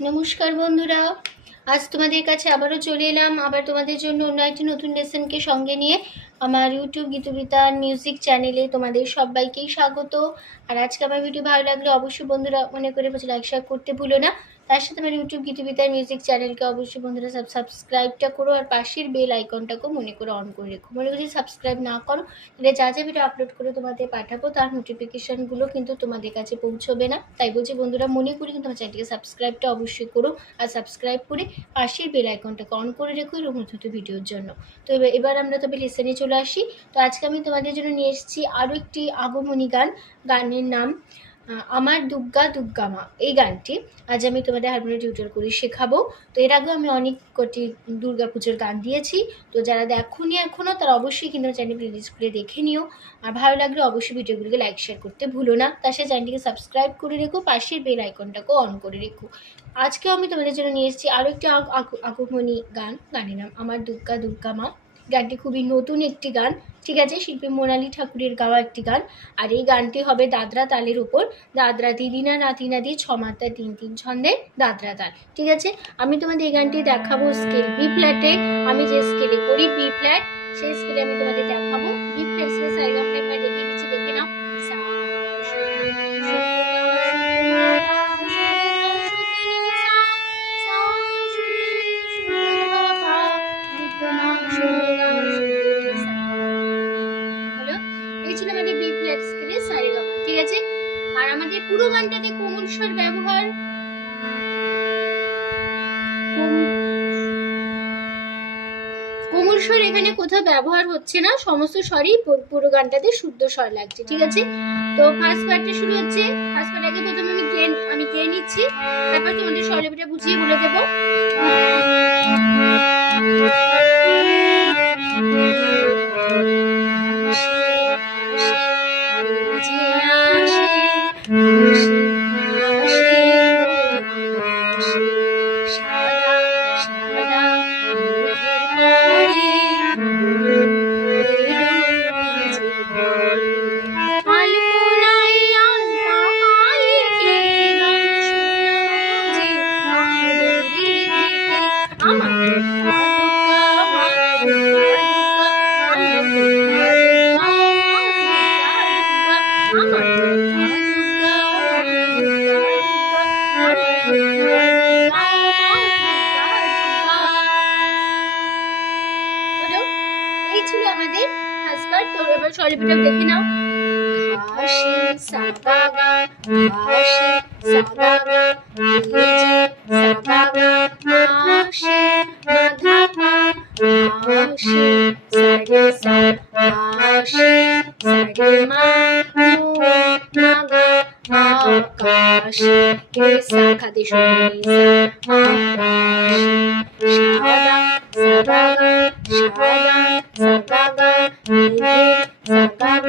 নমস্কার বন্ধুরা। আজ তোমাদের কাছে আবারও চলে এলাম। আবার তোমাদের জন্য অন্য একটি নতুন লেসনকে সঙ্গে নিয়ে আমার ইউটিউব গীতবিতা মিউজিক চ্যানেলে তোমাদের সবাইকেই স্বাগত। আর আজকে আমার ভিডিও ভালো লাগলে অবশ্যই বন্ধুরা মনে করে লাইক শেয়ার করতে ভুলো না। তার সাথে আমার ইউটিউব গীতবিতার মিউজিক চ্যানেলকে অবশ্যই বন্ধুরা সব সাবস্ক্রাইবটা করো আর পাশের বেল আইকনটাকেও মনে করে অন করে রেখো। মনে করছি সাবস্ক্রাইব না করো, তাহলে যা যা ভিডিও আপলোড করে তোমাদের পাঠাবো, তার নোটিফিকেশানগুলো কিন্তু তোমাদের কাছে পৌঁছবে না। তাই বলছি বন্ধুরা, মনে করি কিন্তু আমার চ্যানেলটিকে সাবস্ক্রাইবটা অবশ্যই করো আর সাবস্ক্রাইব করে পাশের বেল আইকনটাকে অন করে রেখো এরকম নতুন ভিডিওর জন্য। তো এবার আমরা তবে লেসনে চলে আসি। তো আজকে আমি তোমাদের জন্য নিয়ে এসেছি আরও একটি আগমনী গান, গানের নাম আমার দুগ্গা দুর্গা মা, এই গানটি আজ আমি তোমাদের হারমোনিয়াম টিউটর করে শেখাবো। তো এর আগেও আমি অনেক কটি দুর্গা পুজোর গান দিয়েছি। তো যারা দেখোনি এখনও তারা অবশ্যই কিন্তু চ্যানেল রিলিজ করে দেখে নিও। আর ভালো লাগলে অবশ্যই ভিডিওগুলোকে লাইক শেয়ার করতে ভুলো না। তার সাথে চ্যানেলটিকে সাবস্ক্রাইব করে রেখো, পাশের বেল আইকনটাকেও অন করে রেখো। আজকেও আমি তোমাদের জন্য নিয়ে এসেছি আরও একটি আগ- গান। গানের নাম আমার দুগ্গা দুর্গা মা। গানটি খুবই নতুন একটি গান। ঠিক আছে, শিল্পী মোনালি ঠাকুরের গাওয়া একটি গান। আর এই গানটি হবে দাদরা তালের উপর। দাদরা দিদিনা রাতিনা দি ছমাত্রা তিন তিন ছন্দে দাদরা তাল। ঠিক আছে, আমি তোমাদের এই গানটি দেখাবো স্কেল বি ফ্ল্যাটে আমি যে স্কেলে করি বি ফ্ল্যাট সেই স্কেলে আমি তোমাদের দেখাবো পুরো গানটাতে কোমল স্বর ব্যবহার। কোমল স্বর এখানে কোথাও ব্যবহার হচ্ছে না, সমস্ত স্বরই পুরো গানটাতে শুদ্ধ স্বর লাগছে, ঠিক আছে? তো ফার্স্ট পার্টটা শুরু হচ্ছে। ফার্স্ট পার্ট আগে প্রথমে আমি গেয়ে আমি গেয়ে নিচ্ছি। তারপর তোমাদের স্বরলিপিটা বুঝিয়ে বলে দেবো। சபக ஆஷி சபக நீஜி சபக ஆஷி மதப ஆஷி சகச ஆஷி சகம நக ஆகாஷி கேச கதிஷோனி ஆகாஷி சபக சபக சபக சபக நீஜி சபக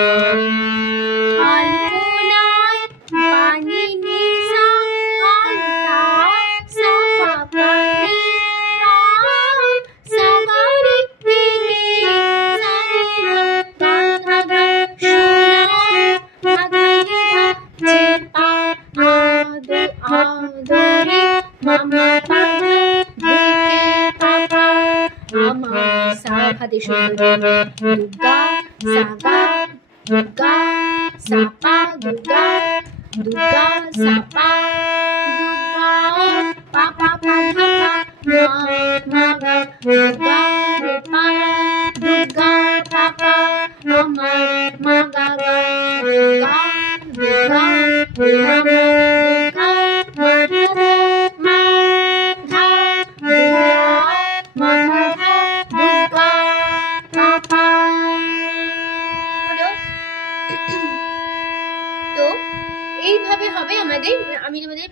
সাভাদে সুন্দর দুর্গা সাগা দুর্গা সাপা দুর্গা দুর্গা সাপা দুর্গা পাপা পাধা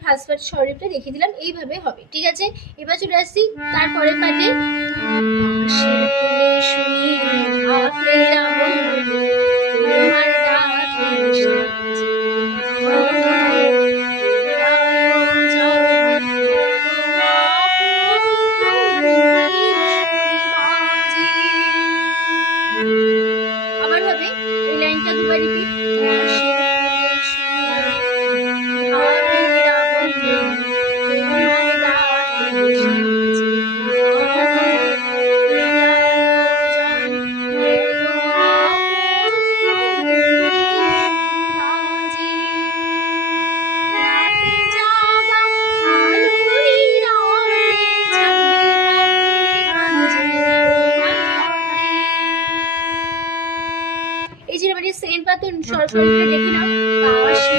ফার্স্ট স্বরূপটা দেখিয়ে দিলাম এইভাবে হবে ঠিক আছে? এবার চলে আসছি তারপরে পার্টে। শরীরটা দেখে নাও কাশি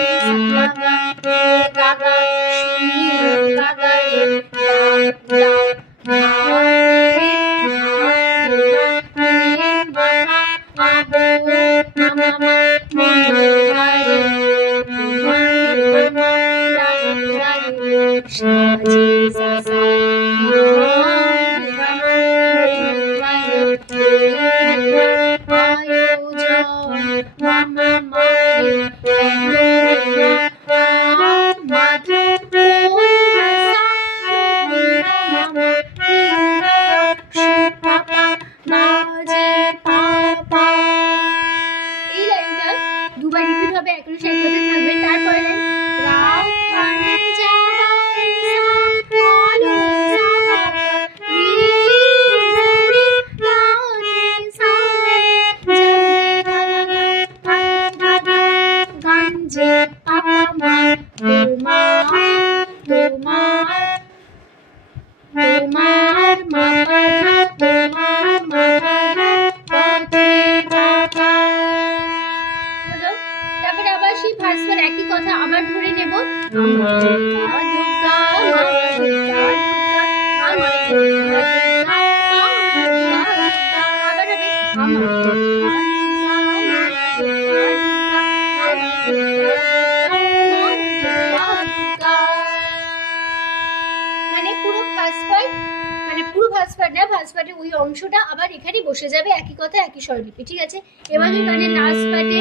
আমার দুর্গা দুর্গা মানে পুরো মানে পুরো ওই অংশটা আবার এখানেই বসে যাবে, একই কথা, একই স্বরলিপি, ঠিক আছে? এবার গানের লাস্ট পার্টে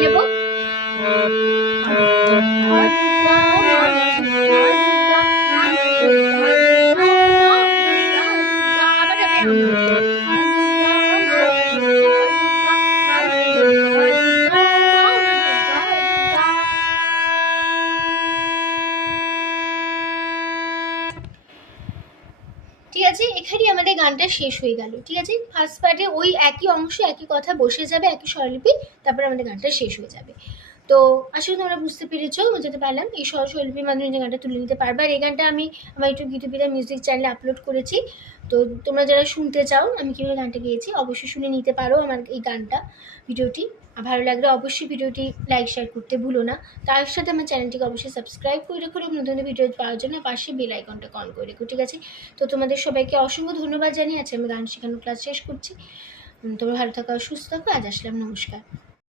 নেব আছে, এখানেই আমাদের গানটা শেষ হয়ে গেল, ঠিক আছে? ফার্স্ট পার্টে ওই একই অংশ, একই কথা বসে যাবে, একই স্বরলিপি, তারপরে আমাদের গানটা শেষ হয়ে যাবে। তো আসলে তোমরা বুঝতে পেরেছ, বুঝতে পারলাম। এই সহজ মাধ্যমে যে গানটা তুলে নিতে পারবে, আর এই গানটা আমি আমার ইউটিউব গীতবিদা মিউজিক চ্যানেলে আপলোড করেছি। তো তোমরা যারা শুনতে চাও, আমি কীভাবে গানটা গেয়েছি, অবশ্যই শুনে নিতে পারো আমার এই গানটা ভিডিওটি ভালো লাগলে অবশ্যই ভিডিওটি লাইক শেয়ার করতে ভুলো না। তার সাথে আমার চ্যানেলটিকে অবশ্যই সাবস্ক্রাইব করে রেখো এবং নতুন ভিডিও পাওয়ার জন্য পাশে বেল আইকনটা অন করে রেখো, ঠিক আছে? তো তোমাদের সবাইকে অসংখ্য ধন্যবাদ জানিয়ে আছে আমি গান শেখানোর ক্লাস শেষ করছি। তোমরা ভালো থাকো, সুস্থ থাকো, আজ আসলাম, নমস্কার।